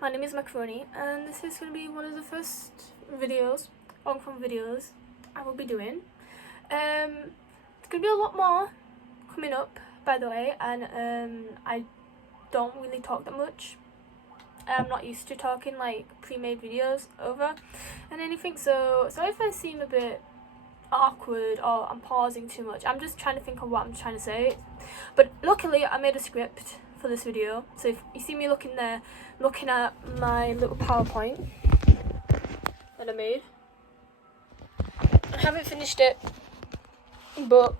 my name is Macaroni, and this is going to be one of the first videos, long-form videos, I will be doing. There's going to be a lot more coming up, by the way, and I don't really talk that much. I'm not used to talking like pre-made videos over and anything, so if I seem a bit awkward or I'm pausing too much, I'm just trying to think of what I'm trying to say. But luckily I made a script for this video, so if you see me looking there, looking at my little PowerPoint that I made, I haven't finished it, but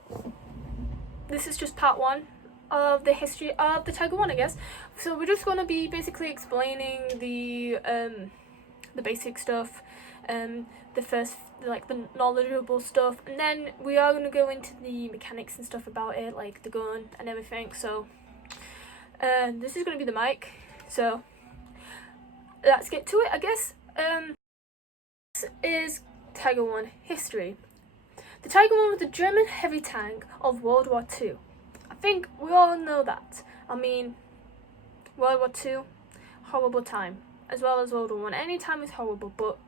this is just part one of the history of the Tiger One, I guess. So we're just going to be basically explaining the basic stuff, the first, like, the knowledgeable stuff, and then we are going to go into the mechanics and stuff about it, like the gun and everything. So this is going to be the mic, so let's get to it, I guess. This is Tiger One history. The Tiger One was the German heavy tank of World War II. I think we all know that. I mean, World War II, horrible time, as well as World War One. Any time is horrible, but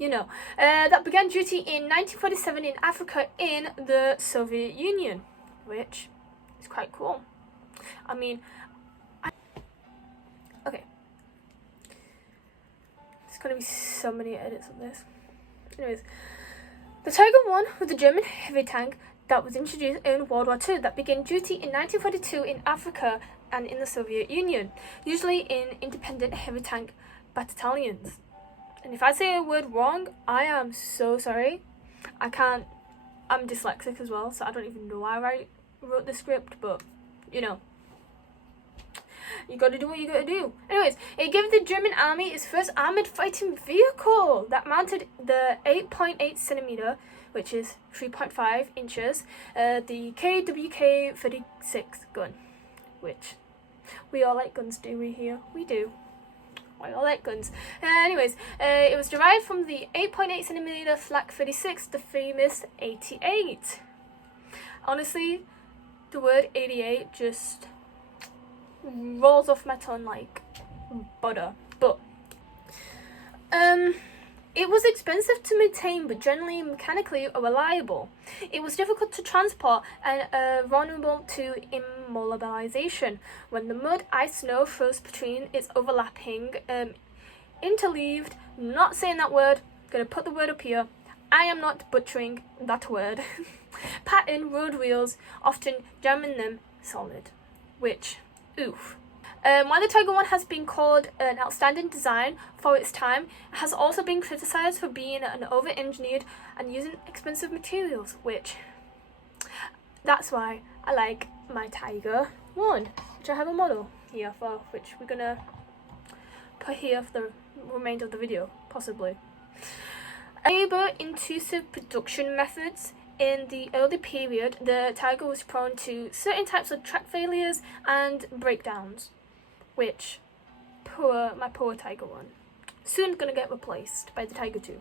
you know. That began duty in 1947 in Africa in the Soviet Union, which is quite cool. I mean, okay. There's gonna be so many edits on this. Anyways, the Tiger One was the German heavy tank that was introduced in World War II that began duty in 1942 in Africa and in the Soviet Union, usually in independent heavy tank battalions. And if I say a word wrong, I am so sorry. I'm dyslexic as well, so I don't even know why I wrote the script, but you know, you gotta do what you gotta do. Anyways, it gave the German army its first armoured fighting vehicle that mounted the 8.8 centimeter, which is 3.5 inches, the KWK-36 gun, which we all like guns, do we here? We do. We all like guns. Anyways, it was derived from the 8.8 centimeter Flak 36, the famous 88. Honestly, the word 88 just rolls off my tongue like butter. But it was expensive to maintain, but generally mechanically reliable. It was difficult to transport and vulnerable to immobilization when the mud, ice, snow froze between its overlapping, interleaved, not saying that word, gonna put the word up here, I am not butchering that word, pattern road wheels, often jamming them solid, which, oof. While the Tiger One has been called an outstanding design for its time, it has also been criticised for being an over-engineered and using expensive materials, which, that's why I like my Tiger One, which I have a model here for, which we're gonna put here for the remainder of the video, possibly. Labor-intensive production methods. In the early period, the Tiger was prone to certain types of track failures and breakdowns, which, my poor Tiger One, soon gonna get replaced by the Tiger 2.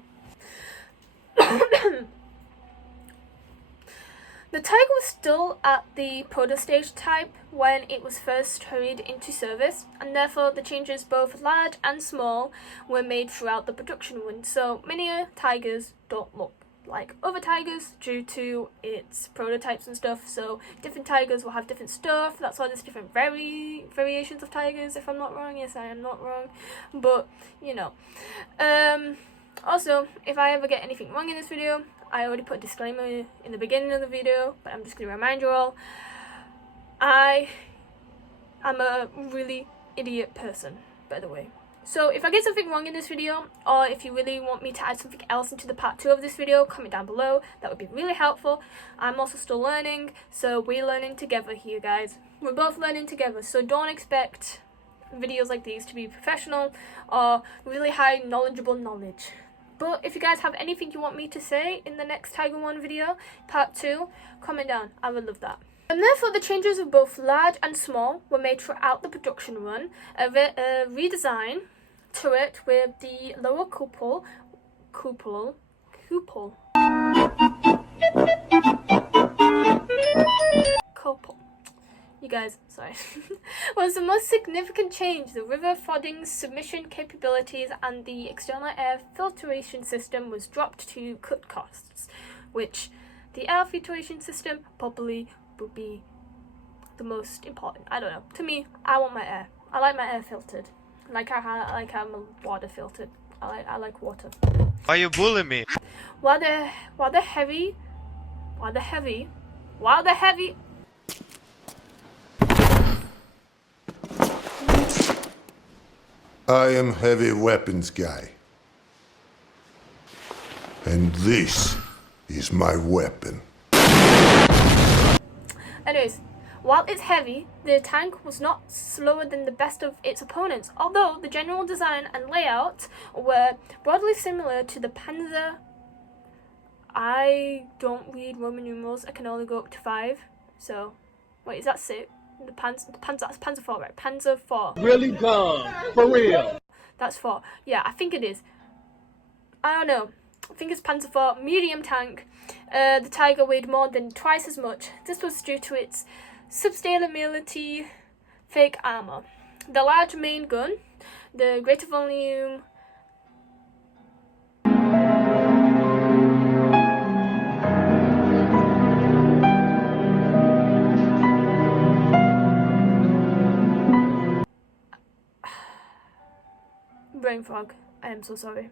The Tiger was still at the proto-stage type when it was first hurried into service, and therefore the changes, both large and small, were made throughout the production run. So many Tigers don't look like other Tigers due to its prototypes and stuff, so different Tigers will have different stuff. That's why there's different variations of Tigers, if I'm not wrong. Yes, I am not wrong, but you know. Also, if I ever get anything wrong in this video, I already put a disclaimer in the beginning of the video, but I'm just going to remind you all, I am a really idiot person, by the way. So if I get something wrong in this video, or if you really want me to add something else into the part 2 of this video, comment down below. That would be really helpful. I'm also still learning, so we're learning together here, guys. We're both learning together, so don't expect videos like these to be professional or really high knowledgeable knowledge. But if you guys have anything you want me to say in the next Tiger One video, part 2, comment down. I would love that. And therefore the changes of both large and small were made throughout the production run. A redesign turret with the lower cupola. you guys, sorry, was the most significant change. The river flooding submission capabilities and the external air filtration system was dropped to cut costs, which the air filtration system probably would be the most important. I don't know. To me, I want my air. I like my air filtered. Like I'm water filtered. I like water. Why you bullying me? While the heavy I am heavy weapons guy. And this is my weapon. Anyways, while it's heavy, the tank was not slower than the best of its opponents, although the general design and layout were broadly similar to the Panzer. I don't read Roman numerals, I can only go up to 5, so, wait, is that 6? That's Panzer 4, right? Panzer 4. Really gone, for real. That's 4. Yeah, I think it is. I don't know. I think it's Panzer 4, medium tank. The Tiger weighed more than twice as much. This was due to its substability fake armor. The large main gun, the greater volume. Brain fog. I am so sorry.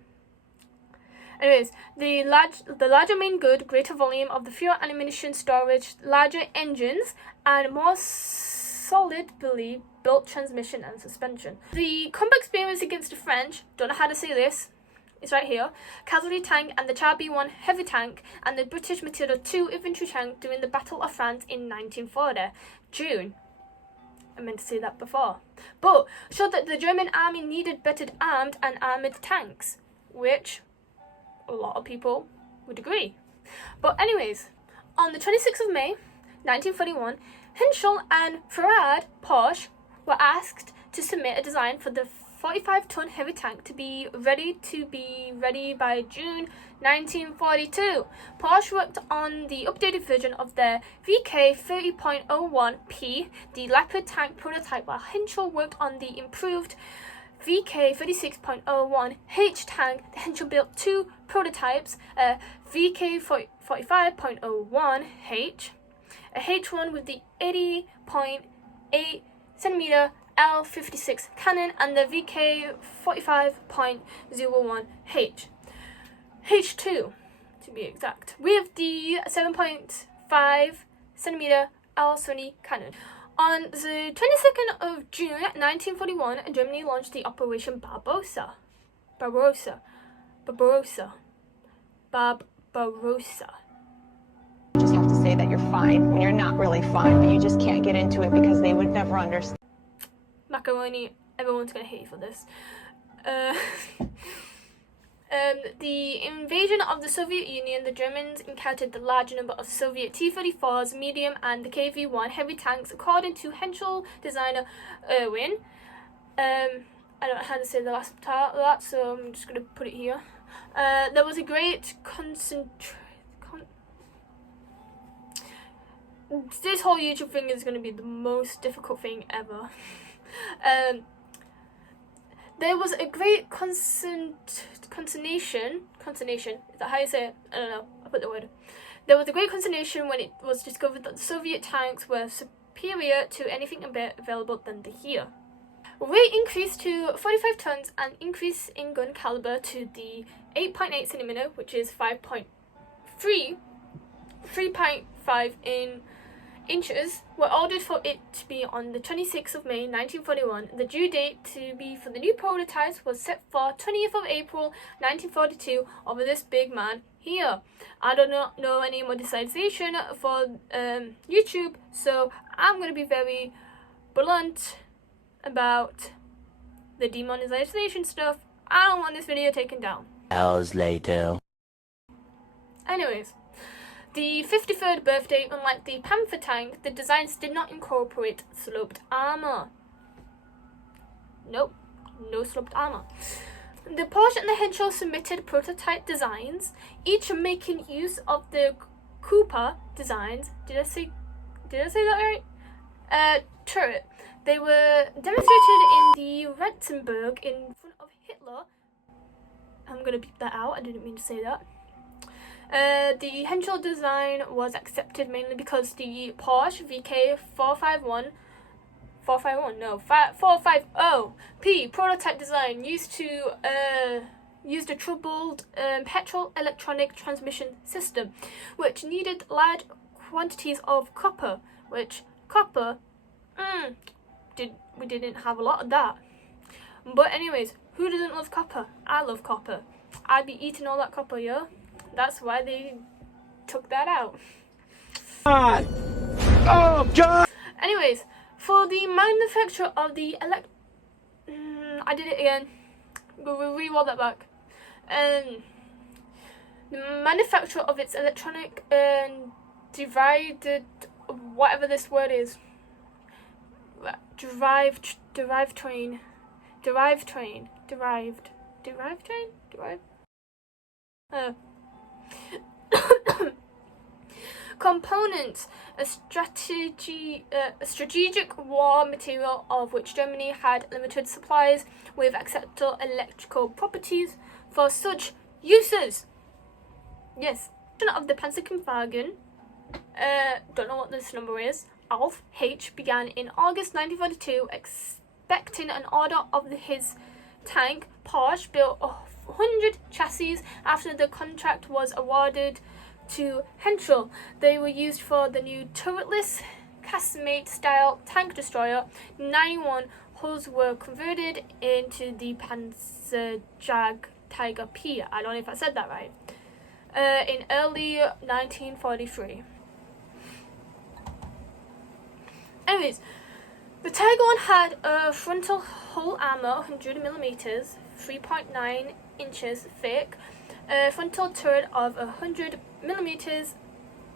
Anyways, the larger main gun, greater volume of the fuel and ammunition storage, larger engines, and more solidly built transmission and suspension. The combat experience against the French, don't know how to say this, it's right here, cavalry tank and the Char B1 heavy tank and the British Matilda II infantry tank during the Battle of France in 1940, June. I meant to say that before. But showed that the German army needed better armed and armoured tanks, which a lot of people would agree. But anyways, on the 26th of May, 1941, Henschel and Farad Porsche were asked to submit a design for the 45-ton heavy tank to be ready by June 1942. Porsche worked on the updated version of their VK 30.01P, the Leopard tank prototype, while Henschel worked on the improved VK 36.01H tank. The Henschel built 2 prototypes, a VK 45.01H, a H1 with the 80.8cm L56 cannon, and the VK 45.01H, H2 to be exact, with the 7.5cm L70 cannon. On the 22nd of June 1941, Germany launched the Operation Barbarossa. You just have to say that you're fine when you're not really fine, but you just can't get into it because they would never understand. Macaroni, everyone's gonna hate you for this. The invasion of the Soviet Union, the Germans encountered the large number of Soviet T-34s, medium, and the KV-1 heavy tanks, according to Henschel designer Irwin. I don't know how to say the last part of that, so I'm just going to put it here. There was a great this whole YouTube thing is going to be the most difficult thing ever. There was a great consternation, is that how you say it? I don't know, I put the word. There was a great consternation when it was discovered that the Soviet tanks were superior to anything available than the here. Weight increased to 45 tons and increase in gun caliber to the 8.8cm, which is 3.5 inches, were ordered for it to be on the 26th of May 1941. The due date to be for the new prototypes was set for 20th of April 1942 over this big man here. I do not know any monetization for YouTube, so I'm going to be very blunt about the demonetization stuff. I don't want this video taken down. Hours later. Anyways, the 53rd birthday, unlike the Panther tank, the designs did not incorporate sloped armour. Nope, no sloped armour. The Porsche and the Henschel submitted prototype designs, each making use of the Cooper designs. Did I say that right? turret. They were demonstrated in the Ratzenberg in front of Hitler. I'm gonna beep that out, I didn't mean to say that. The Henschel design was accepted mainly because the Porsche VK 450P prototype design used a troubled petrol electronic transmission system, which needed large quantities of copper, we didn't have a lot of that. But anyways, who doesn't love copper? I love copper. I'd be eating all that copper, yeah? That's why they took that out. God! Oh, God! Anyways, for the manufacture of the I did it again. We'll re-roll that back. The manufacture of its electronic whatever this word is. Derived train. Components, a strategic war material of which Germany had limited supplies with acceptable electrical properties for such uses. Yes, of the Panzerkampfwagen, don't know what this number is, Alf H, began in August 1942, expecting an order of his tank. Porsche built 100 chassis after the contract was awarded to Henschel. They were used for the new turretless casemate style tank destroyer. 91 hulls were converted into the Panzerjag Tiger P. I don't know if I said that right. In early 1943. Anyways, the Tiger 1 had a frontal hull armor, 100mm, 3.9 inches thick, a frontal turret of 100mm,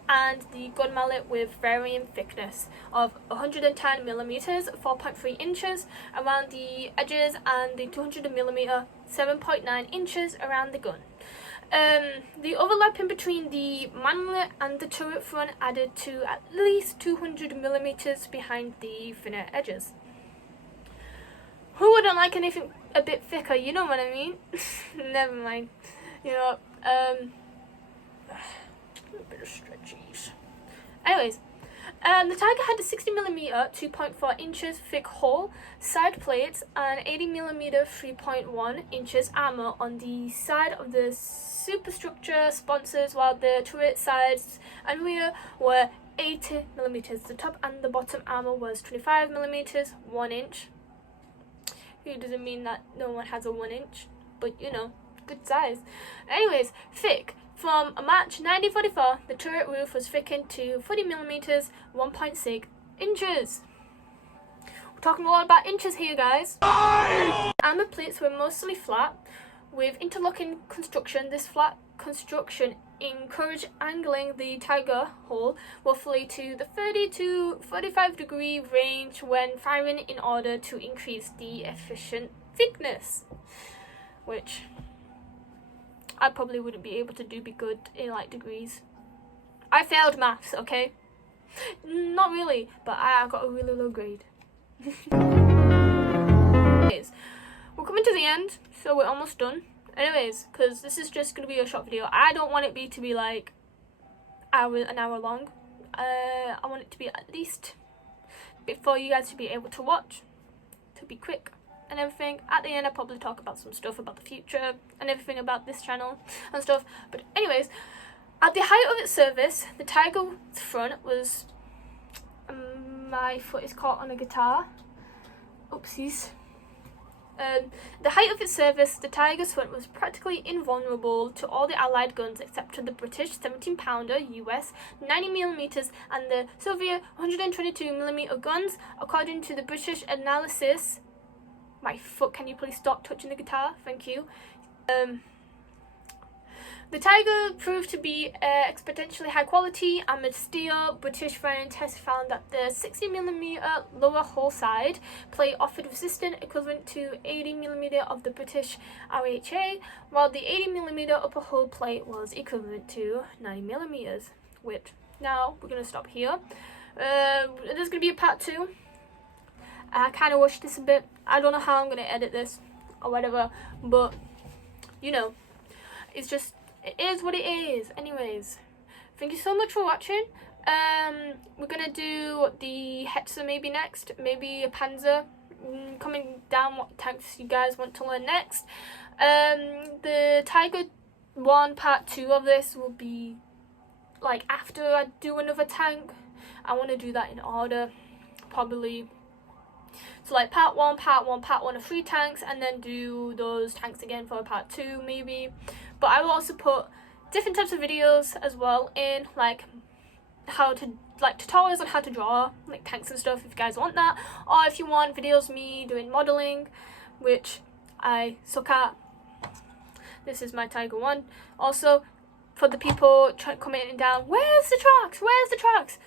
and the gun mallet with varying thickness of 110mm, 4.3 inches around the edges, and the 200mm, 7.9 inches around the gun. The overlapping between the manlet and the turret front added to at least 200mm behind the thinner edges. Who wouldn't like anything a bit thicker, you know what I mean? Never mind. You know, a bit of stretchies. Anyways, the Tiger had a 60mm, 2.4 inches thick hull, side plates, and 80mm, 3.1 inches armor on the side of the superstructure sponsors, while the turret sides and rear were 80mm. The top and the bottom armor was 25mm, 1 inch. Who doesn't mean that no one has a 1 inch, but you know, good size. Anyways, thick. From March 1944, the turret roof was thickened to 40mm, 1.6 inches. We're talking a lot about inches here, guys. Armor plates were mostly flat, with interlocking construction. This flat construction encouraged angling the Tiger hull roughly to the 30 to 45 degree range when firing, in order to increase the efficient thickness, which I probably wouldn't be able to be good in like degrees. I failed maths, okay? Not really, but I got a really low grade. Anyways, we're coming to the end, so we're almost done. Anyways, because this is just going to be a short video. I don't want it to be like an hour long. I want it to be at least for you guys to be able to watch, to be quick and everything. At the end, I'll probably talk about some stuff about the future and everything about this channel and stuff. But anyways, at the height of its service, the Tiger's front was... my foot is caught on a guitar. Oopsies. The height of its service, the Tiger's front was practically invulnerable to all the Allied guns except to the British 17-pounder US 90mm and the Soviet 122mm guns. According to the British analysis... My foot, can you please stop touching the guitar? Thank you. The Tiger proved to be exponentially high quality armoured steel. British firing tests found that the 60mm lower hull side plate offered resistance equivalent to 80mm of the British RHA, while the 80mm upper hull plate was equivalent to 90mm. Which, now we're going to stop here. There's going to be a part 2. I kind of rushed this a bit. I don't know how I'm going to edit this or whatever, but you know, it's just, it is what it is. Anyways, thank you so much for watching. We're going to do the Hetzer maybe next, maybe a Panzer, coming down what tanks you guys want to learn next. The Tiger 1 part 2 of this will be like after I do another tank. I want to do that in order, probably. So like part 1 of 3 tanks, and then do those tanks again for part 2 maybe. But I will also put different types of videos as well in, like how to, like tutorials on how to draw like tanks and stuff if you guys want that, or if you want videos of me doing modeling, which I suck at. This is my Tiger 1. Also, for the people commenting down, where's the tracks?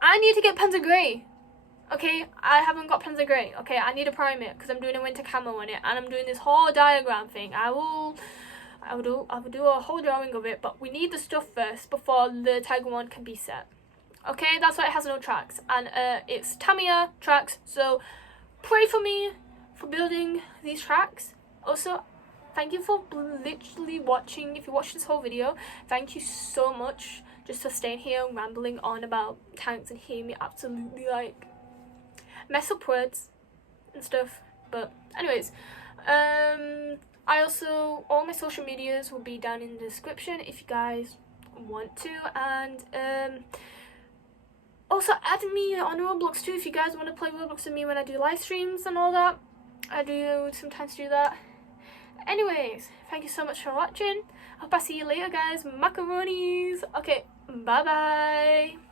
I need to get Panzer Grey. Okay, I haven't got Panzer Grey. Okay, I need to prime it because I'm doing a winter camo on it, and I'm doing this whole diagram thing. I will do a whole drawing of it, but we need the stuff first before the Tiger 1 can be set. Okay, that's why it has no tracks, and it's Tamiya tracks. So pray for me for building these tracks. Also, thank you for literally watching. If you watched this whole video, thank you so much just for staying here and rambling on about tanks and hearing me absolutely like mess up words and stuff. But anyways, I also, all my social medias will be down in the description if you guys want to, and also add me on Roblox too if you guys want to play Roblox with me when I do live streams and all that. I do sometimes do that. Anyways, thank you so much for watching. Hope I see you later, guys. Macaronis. Okay, bye bye.